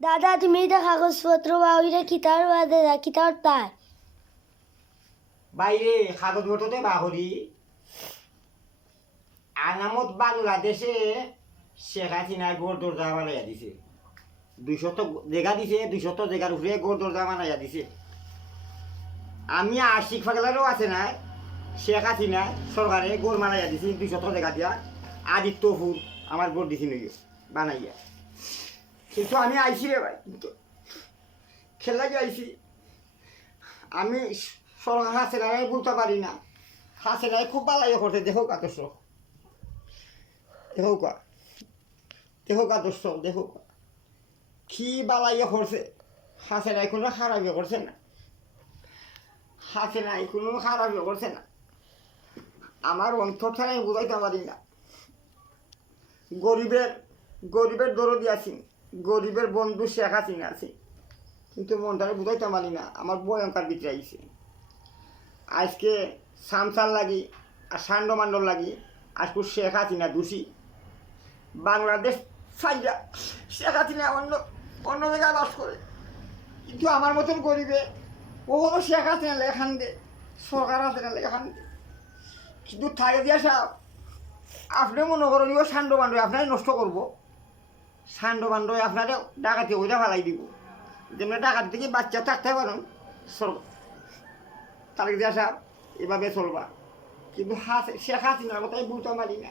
দাদা তুমি এটা কাগজপত্র বা ওইটা কিতার বা দাদা কিতার তাই বাইরে কাগজপত্রতে বাহরি আনামত বাংলাদেশে শেখ হাসিনায় গোর দরজা বানাইয়া দিছে 200 জায়গা দিছে 200 জায়গার উপরে গোর দরজা বানাইয়া দিছে আমি আশিক ফাগলারও আছে না শেখ হাসিনা সরকারে গোর বানাইয়া দিছে 200 জায়গা দিয়া আদিত্যপুর আমার গোর দিছি নই বানাইয়া কিন্তু আমি আইছি রে ভাই কিন্তু খেলা যে আইছি আমি সরকার হাসিনায় বলতে পারি না হাসিনায় খুব ভালো করতে দেখো কাতস দেখো কাতস দেখো কি বালাইয়া করছে হাসিনায় কোনো খারাপই করছে না হাসিনায় কোনো খারাপই করছে না আমার অন্তরটা আমি বুঝাইতে পারি না গরিবের দরদি আছি গরিবের বন্ধু শেখ হাসিনা আছি কিন্তু মনটাকে বুঝাইতে পারি না আমার ভয়ঙ্কর ভিতরে আইছে আজকে সামসার লাগি আর সান্ড মান্ডর লাগি আজকে শেখ হাসিনা দোষী বাংলাদেশ সাইডা শেখ হাসিনা অন্য জায়গায় বাস করে কিন্তু আমার মতন গরিবে ও হলো শেখ হাসিনা লেখান দে সরকার হাসিনা লেখান দে কিন্তু থাকে দিয়া সাহেব আপনি মনে করেন ও সান্ড মান্ড আপনারে নষ্ট করবো সান্ড মান্ড আপনারে ডাকাতি ওইটা ফেলাই দিব যেমন ডাকাত থেকে বাচ্চা থাকতে পারেন তারেক দিয়া সাহেব এভাবে চলবা কিন্তু শেখ হাসিনার কথাই বলতে পারি না